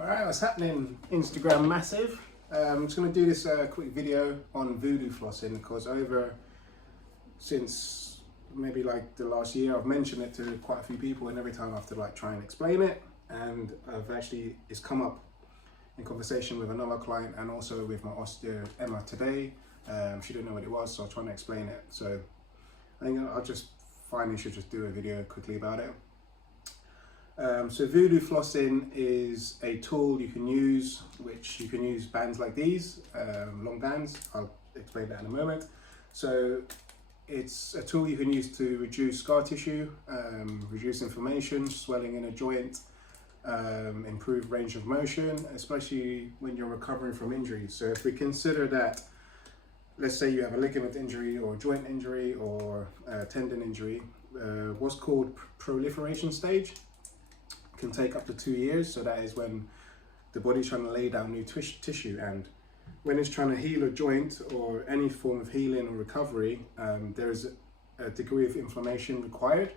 Alright, what's happening, Instagram massive? I'm just going to do this quick video on voodoo flossing because since maybe like the last year I've mentioned it to quite a few people, and every time I have to like try and explain it, and it's come up in conversation with another client and also with my osteo Emma today. She didn't know what it was, so I was trying to explain it. So I think I'll just finally should just do a video quickly about it. So voodoo flossing is a tool you can use, which you can use bands like these, long bands. I'll explain that in a moment. So it's a tool you can use to reduce scar tissue, reduce inflammation, swelling in a joint, improve range of motion, especially when you're recovering from injuries. So if we consider that, let's say you have a ligament injury or joint injury or tendon injury, what's called proliferation stage can take up to 2 years. So that is when the body's trying to lay down new tissue, and when it's trying to heal a joint or any form of healing or recovery, there is a degree of inflammation required.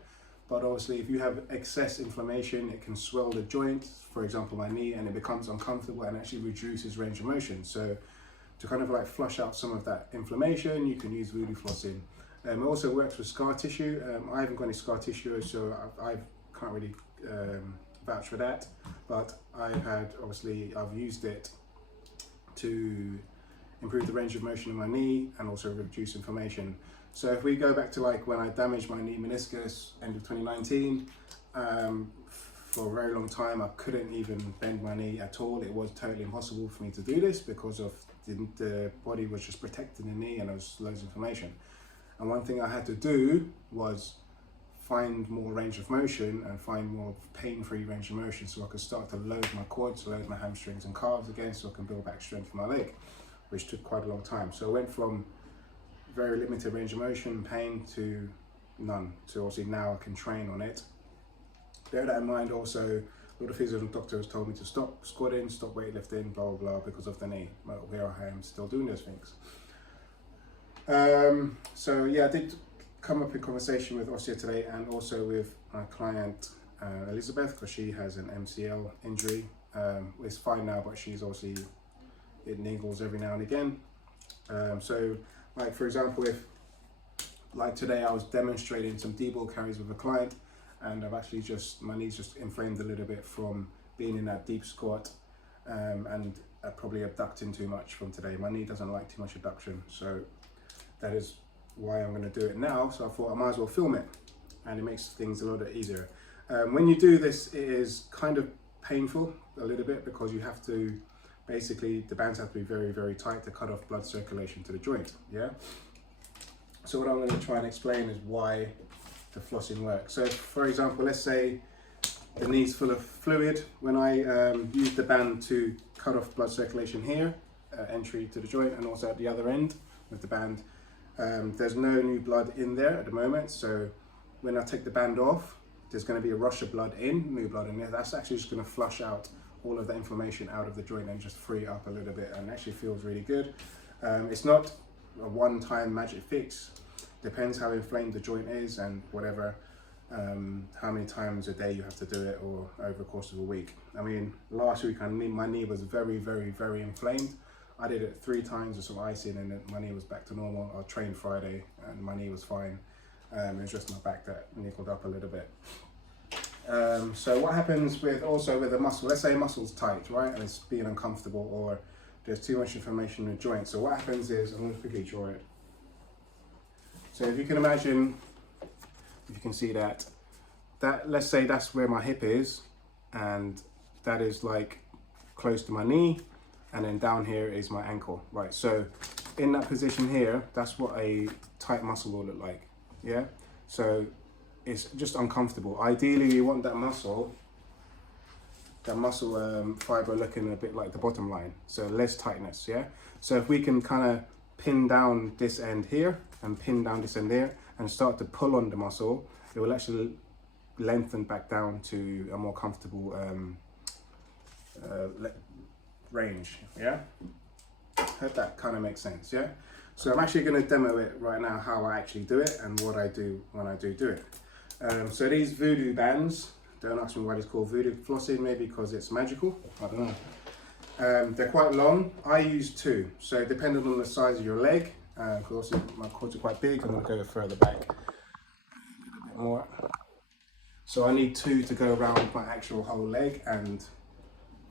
But obviously if you have excess inflammation, it can swell the joint, for example my knee, and it becomes uncomfortable and actually reduces range of motion. So to kind of like flush out some of that inflammation, you can use voodoo flossing. It also works with scar tissue. I haven't got any scar tissue, so I can't really vouch for that, but I've used it to improve the range of motion in my knee and also reduce inflammation. So if we go back to like when I damaged my knee meniscus end of 2019, for a very long time I couldn't even bend my knee at all. It was totally impossible for me to do this because of the body was just protecting the knee and there was loads of inflammation. And one thing I had to do was find more range of motion and find more pain-free range of motion, so I could start to load my quads, load my hamstrings and calves again, so I can build back strength in my leg, which took quite a long time. So I went from very limited range of motion, pain, to none. So obviously now I can train on it. Bear that in mind also, a lot of physios and doctors told me to stop squatting, stop weightlifting, blah, blah, blah, because of the knee. But here I am still doing those things. So yeah, I did come up in conversation with osteo today and also with my client Elizabeth, because she has an MCL injury. It's fine now, but she's obviously, it niggles every now and again. So like for example, if like today I was demonstrating some D-ball carries with a client, and I've actually my knee's just inflamed a little bit from being in that deep squat, and probably abducting too much from today. My knee doesn't like too much abduction, so that is why I'm going to do it now. So I thought I might as well film it, and it makes things a little bit easier. When you do this, it is kind of painful a little bit, because you have to, basically the bands have to be very, very tight to cut off blood circulation to the joint. Yeah. So what I'm going to try and explain is why the flossing works. So for example, let's say the knee's full of fluid. When I use the band to cut off blood circulation here, entry to the joint, and also at the other end with the band, there's no new blood in there at the moment. So when I take the band off, there's going to be a rush of blood in, new blood in there. That's actually just going to flush out all of the inflammation out of the joint and just free it up a little bit, and actually feels really good. It's not a one-time magic fix. Depends how inflamed the joint is and whatever, how many times a day you have to do it, or over the course of a week. I mean, last week my knee was very, very, very inflamed. I did it 3 times with some icing, and then my knee was back to normal. I trained Friday and my knee was fine. It was just my back that nickled up a little bit. So what happens with a muscle, let's say a muscle's tight, right? And it's being uncomfortable, or there's too much inflammation in the joint. So what happens is, I'm going to quickly draw it. So if you can imagine, if you can see that, let's say that's where my hip is, and that is like close to my knee, and then down here is my ankle, right? So in that position here, that's what a tight muscle will look like, yeah? So it's just uncomfortable. Ideally, you want that muscle fiber looking a bit like the bottom line, so less tightness, yeah? So if we can kind of pin down this end here and pin down this end there and start to pull on the muscle, it will actually lengthen back down to a more comfortable range, yeah? Hope that kind of makes sense, yeah? So I'm actually going to demo it right now, how I actually do it and what I do when I do it. So these Voodoo bands, Don't ask me why it's called Voodoo flossing, maybe because it's magical, I don't know. They're quite long. I use 2, so depending on the size of your leg, because also my quads are quite big, I'm going to go further back a bit more. So I need 2 to go around my actual whole leg and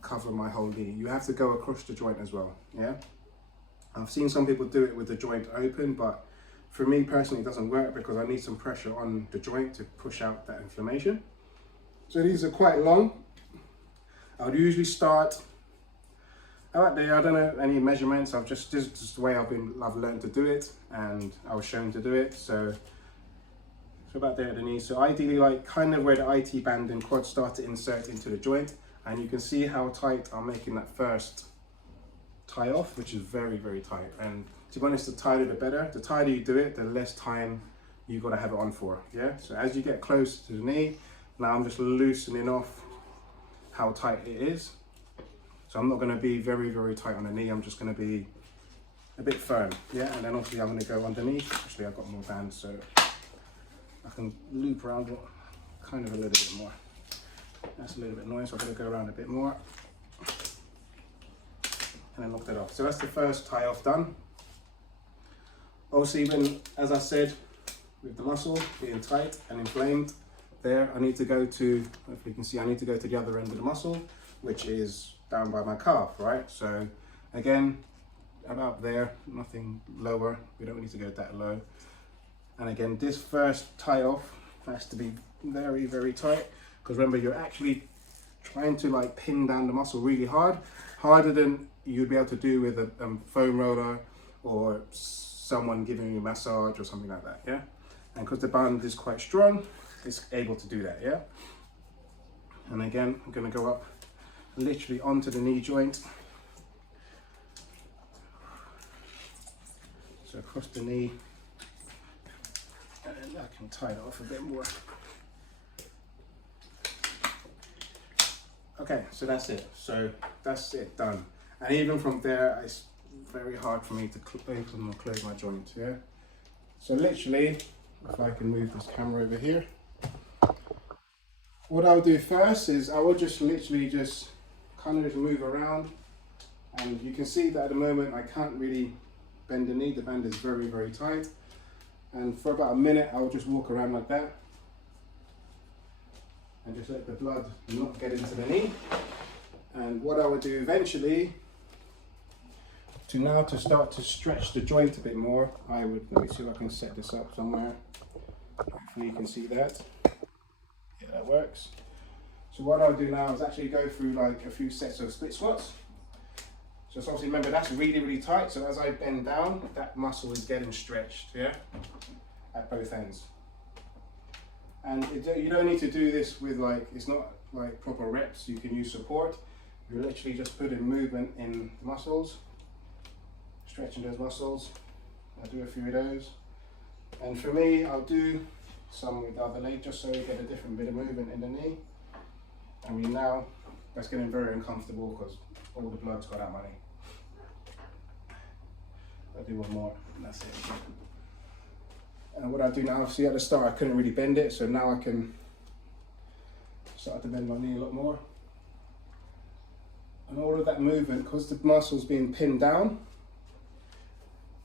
cover my whole knee. You have to go across the joint as well, yeah? I've seen some people do it with the joint open, but for me personally it doesn't work because I need some pressure on the joint to push out that inflammation. So these are quite long. I would usually start about there. I don't know any measurements. This is just the way I've learned to do it, and I was shown to do it. So about there at the knee. So ideally, like kind of where the IT band and quad start to insert into the joint, and you can see how tight I'm making that first tie off, which is very, very tight. And to be honest, the tighter the better. The tighter you do it, the less time you got to have it on for. Yeah. So as you get close to the knee, now I'm just loosening off how tight it is. So I'm not going to be very, very tight on the knee. I'm just going to be a bit firm. Yeah. And then obviously I'm going to go underneath. Actually, I've got more bands, so I can loop around it kind of a little bit more. That's a little bit annoying, so I'm going to go around a bit more and then lock that off. So that's the first tie off done. Obviously, when, as I said, with the muscle being tight and inflamed, there I need to go to, if you can see, I need to go to the other end of the muscle, which is down by my calf, right? So again, about there, nothing lower. We don't need to go that low. And again, this first tie off has to be very, very tight, because remember, you're actually trying to like pin down the muscle really hard, harder than you'd be able to do with a foam roller or someone giving you a massage or something like that, yeah? And because the band is quite strong, it's able to do that, yeah? And again, I'm gonna go up literally onto the knee joint. So across the knee, and then I can tie it off a bit more. Okay, so that's it. So that's it, done. And even from there, it's very hard for me to open or close my joint, yeah? So literally, if I can move this camera over here, what I'll do first is I will just literally just kind of just move around, and you can see that at the moment I can't really bend the knee. The band is very, very tight. And for about a minute, I'll just walk around like that and just let the blood not get into the knee. And what I would do eventually, to start to stretch the joint a bit more, I would, let me see if I can set this up somewhere. Hopefully you can see that. Yeah, that works. So what I'll do now is actually go through like a few sets of split squats. So obviously remember, that's really, really tight. So as I bend down, that muscle is getting stretched, yeah? At both ends. And you don't need to do this with like, it's not like proper reps. You can use support. You're literally just putting movement in the muscles, stretching those muscles. I'll do a few of those. And for me, I'll do some with the other leg just so you get a different bit of movement in the knee. And now, that's getting very uncomfortable because all the blood's got out my knee. I'll do one more, and that's it. And what I do now, see at the start I couldn't really bend it, so now I can start to bend my knee a lot more. And all of that movement, because the muscle's being pinned down,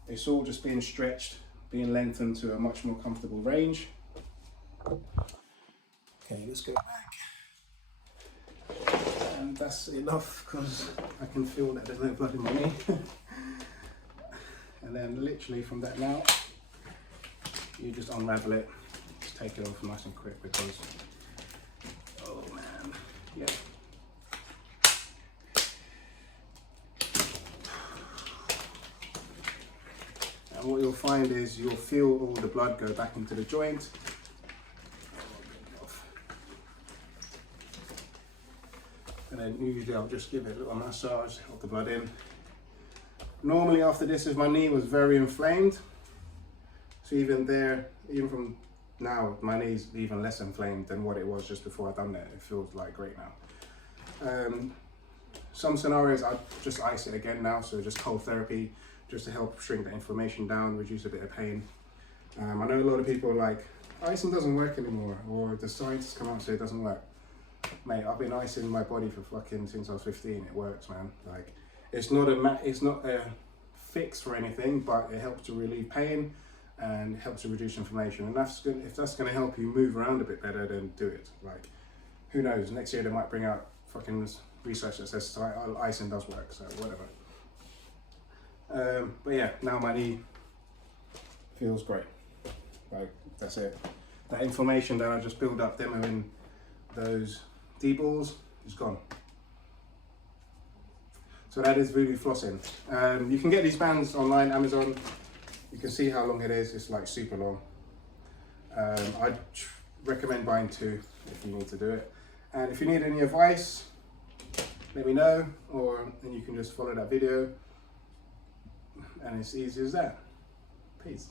it's all just being stretched, being lengthened to a much more comfortable range. Okay, let's go back. And that's enough because I can feel that there's no blood in my knee. And then literally from that now, you just unravel it, just take it off nice and quick because, oh man, yeah. And what you'll find is you'll feel all the blood go back into the joint. And then usually I'll just give it a little massage, help the blood in. Normally after this, if my knee was very inflamed, so even there, even from now, my knee's even less inflamed than what it was just before I done that. It feels like great now. Some scenarios I'll just ice it again now, so just cold therapy, just to help shrink the inflammation down, reduce a bit of pain. I know a lot of people are like, icing doesn't work anymore, or the scientists come out and say it doesn't work. Mate, I've been icing my body for fucking since I was 15. It works, man. Like, it's not a fix for anything, but it helps to relieve pain and it helps to reduce inflammation. And that's good. If that's going to help you move around a bit better, then do it. Like, who knows? Next year they might bring out fucking research that says icing does work. So whatever. But yeah, now my knee feels great. Like, that's it. That inflammation that I just built up demoing those D-balls is gone. So that is Voodoo flossing. You can get these bands online, Amazon. You can see how long it is. It's like super long. I'd recommend buying 2 if you need to do it. And if you need any advice, let me know, and you can just follow that video. And it's easy as that. Peace.